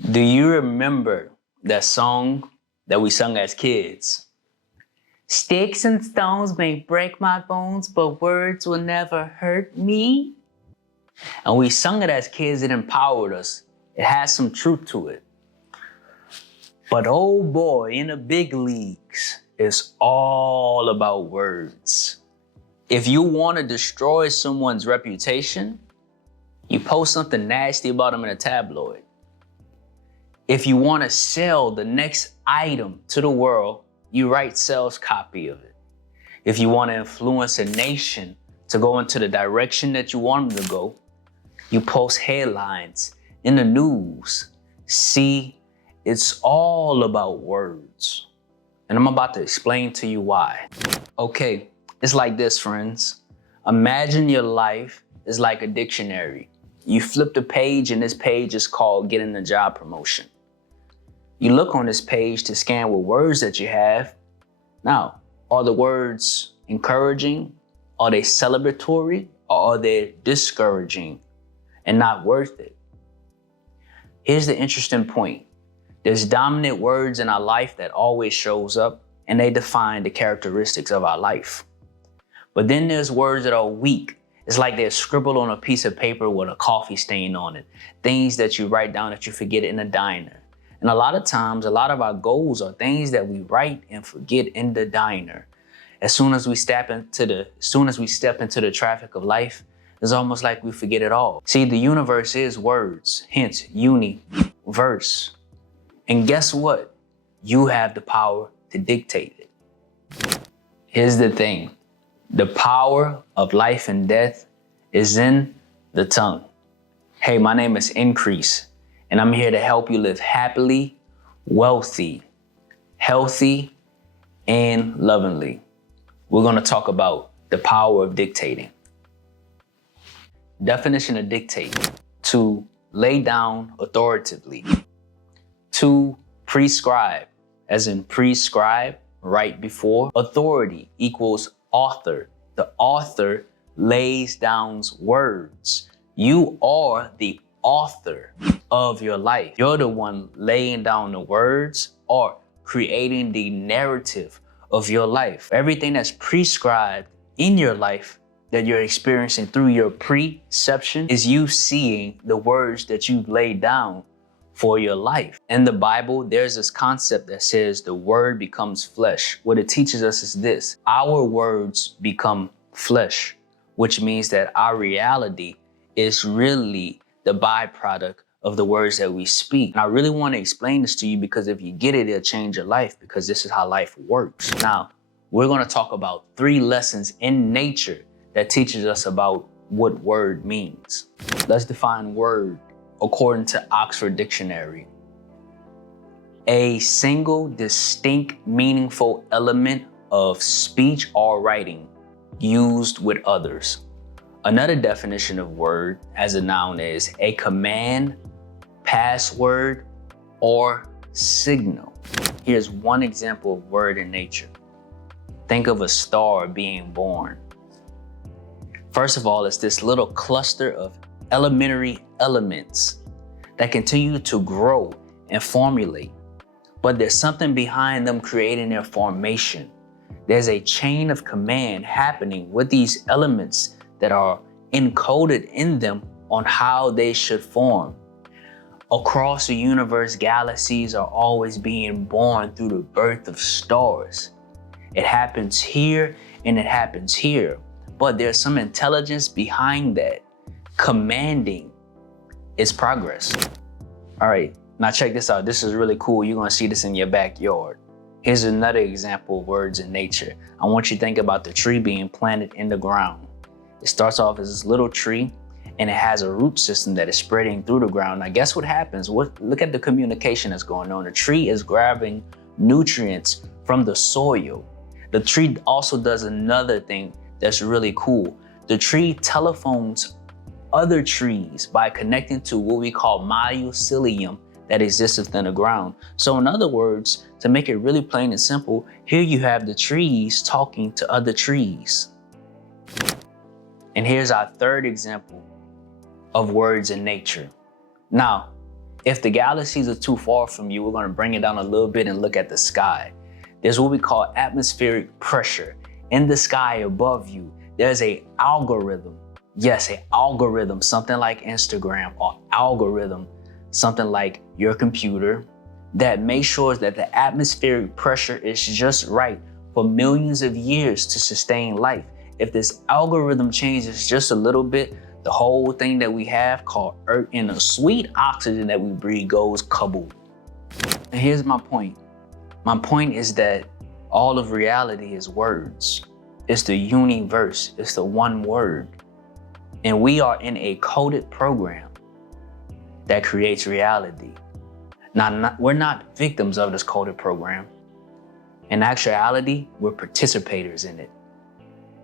Do you remember that song that we sung as kids? Sticks and stones may break my bones, but words will never hurt me. And we sung it as kids, it empowered us. It has some truth to it. But oh boy, in the big leagues, it's all about words. If you want to destroy someone's reputation, you post something nasty about them in a tabloid. If you want to sell the next item to the world, you write sales copy of it. If you want to influence a nation to go into the direction that you want them to go, you post headlines in the news. See, it's all about words. And I'm about to explain to you why. Okay, it's like this, friends. Imagine your life is like a dictionary. You flip the page and this page is called getting a job promotion. You look on this page to scan what words that you have. Now, are the words encouraging? Are they celebratory? Or are they discouraging and not worth it? Here's the interesting point. There's dominant words in our life that always shows up, and they define the characteristics of our life. But then there's words that are weak. It's like they're scribbled on a piece of paper with a coffee stain on it. Things that you write down that you forget in a diner. And a lot of times, a lot of our goals are things that we write and forget in the diner. As soon as we step into the traffic of life, it's almost like we forget it all. See, the universe is words, hence universe. And guess what? You have the power to dictate it. Here's the thing. The power of life and death is in the tongue. Hey, my name is Increase, and I'm here to help you live happily, wealthy, healthy, and lovingly. We're going to talk about the power of dictating. Definition of dictate: to lay down authoritatively. To prescribe, as in prescribe, right before. Authority equals author. The author lays down words. You are the author of your life. You're the one laying down the words or creating the narrative of your life. Everything that's prescribed in your life that you're experiencing through your perception is you seeing the words that you've laid down for your life. In the Bible, there's this concept that says the word becomes flesh. What it teaches us is this: our words become flesh, which means that our reality is really the byproduct of the words that we speak. And I really want to explain this to you because if you get it, it'll change your life, because this is how life works. Now, we're going to talk about 3 lessons in nature that teaches us about what word means. Let's define word according to Oxford Dictionary. A single, distinct, meaningful element of speech or writing used with others. Another definition of word as a noun is a command, password, or signal. Here's one example of word in nature. Think of a star being born. First of all, it's this little cluster of elementary elements that continue to grow and formulate. But there's something behind them creating their formation. There's a chain of command happening with these elements that are encoded in them on how they should form. Across the universe, galaxies are always being born through the birth of stars. It happens here and it happens here. But there's some intelligence behind that, commanding its progress. All right, now check this out. This is really cool. You're gonna see this in your backyard. Here's another example of words in nature. I want you to think about the tree being planted in the ground. It starts off as this little tree and it has a root system that is spreading through the ground. Now guess what happens? Look at the communication that's going on. The tree is grabbing nutrients from the soil. The tree also does another thing that's really cool. The tree telephones other trees by connecting to what we call mycelium that exists within the ground. So in other words, to make it really plain and simple, here you have the trees talking to other trees. And here's our third example of words in nature. Now, If the galaxies are too far from you, we're going to bring it down a little bit and look at the sky. There's what we call atmospheric pressure. In the sky above you, there's an algorithm. Yes, an algorithm, something like Instagram, or algorithm, something like your computer, that makes sure that the atmospheric pressure is just right for millions of years to sustain life. If this algorithm changes just a little bit, the whole thing that we have called Earth and the sweet oxygen that we breathe goes kaboom. And here's my point. My point is that all of reality is words. It's the universe. It's the one word. And we are in a coded program that creates reality. Now, we're not victims of this coded program. In actuality, we're participators in it,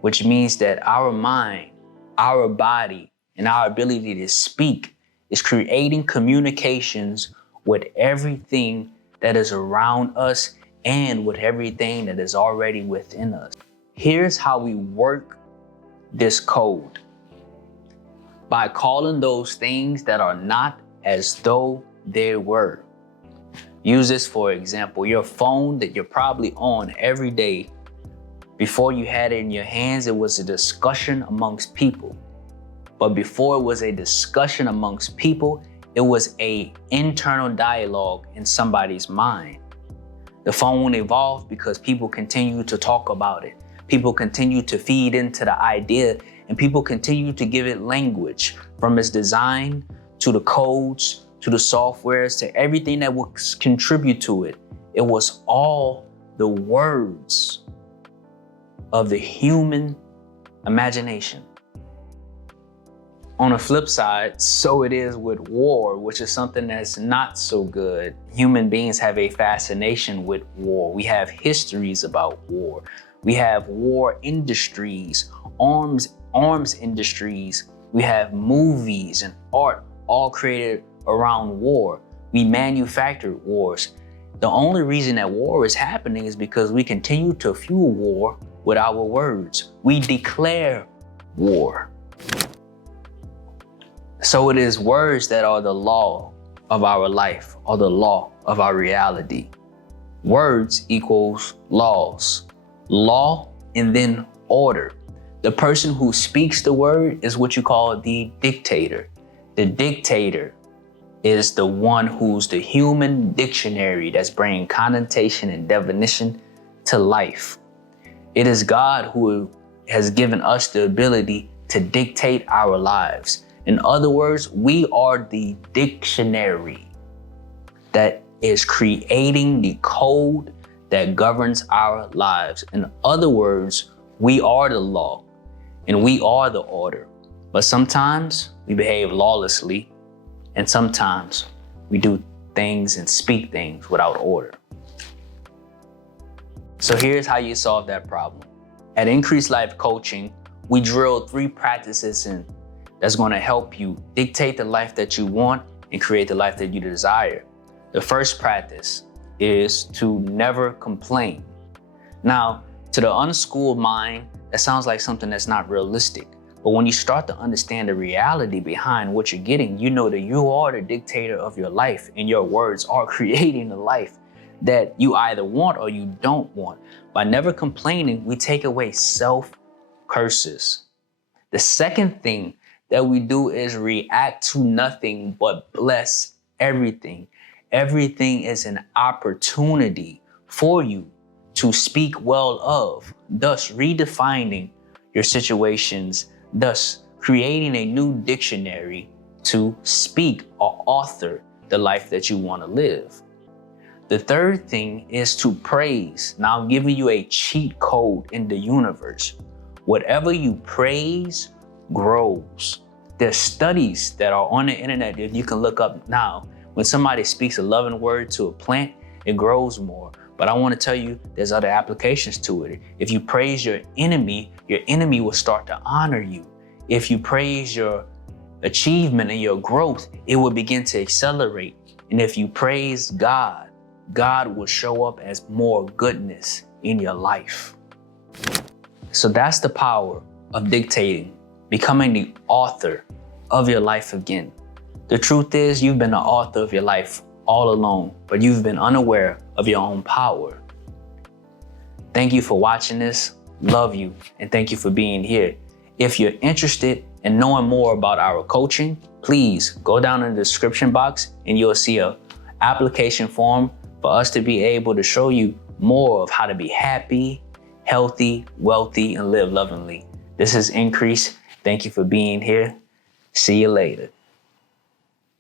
which means that our mind, our body, and our ability to speak is creating communications with everything that is around us and with everything that is already within us. Here's how we work this code. By calling those things that are not as though they were. Use this for example, your phone that you're probably on every day. Before you had it in your hands, it was a discussion amongst people. But before it was a discussion amongst people, it was an internal dialogue in somebody's mind. The phone evolved because people continue to talk about it. People continue to feed into the idea, and people continue to give it language, from its design to the codes, to the softwares, to everything that will contribute to it. It was all the words of the human imagination. On the flip side, so it is with war, which is something that's not so good. Human beings have a fascination with war. We have histories about war. We have war industries, arms industries. We have movies and art all created around war. We manufacture wars. The only reason that war is happening is because we continue to fuel war with our words. We declare war. So it is words that are the law of our life, or the law of our reality. Words equals laws. Law and then order. The person who speaks the word is what you call the dictator. The dictator is the one who's the human dictionary that's bringing connotation and definition to life. It is God who has given us the ability to dictate our lives. In other words, we are the dictionary that is creating the code that governs our lives. In other words, we are the law and we are the order. But sometimes we behave lawlessly, and sometimes we do things and speak things without order. So here's how you solve that problem. At Increased Life Coaching, we drill 3 practices in that's going to help you dictate the life that you want and create the life that you desire. The first practice is to never complain. Now, to the unschooled mind, that sounds like something that's not realistic. But when you start to understand the reality behind what you're getting, you know that you are the dictator of your life, and your words are creating the life that you either want or you don't want. By never complaining, we take away self-curses. The second thing that we do is react to nothing but bless everything. Everything is an opportunity for you to speak well of, thus redefining your situations, thus creating a new dictionary to speak or author the life that you want to live. The third thing is to praise. Now I'm giving you a cheat code in the universe. Whatever you praise grows. There's studies that are on the internet that you can look up now. When somebody speaks a loving word to a plant, it grows more. But I want to tell you, there's other applications to it. If you praise your enemy will start to honor you. If you praise your achievement and your growth, it will begin to accelerate. And if you praise God, God will show up as more goodness in your life. So that's the power of dictating, becoming the author of your life again. The truth is, you've been the author of your life all alone, but you've been unaware of your own power. Thank you for watching this. Love you, and thank you for being here. If you're interested in knowing more about our coaching, please go down in the description box and you'll see an application form for us to be able to show you more of how to be happy, healthy, wealthy, and live lovingly. This is Increase. Thank you for being here. See you later.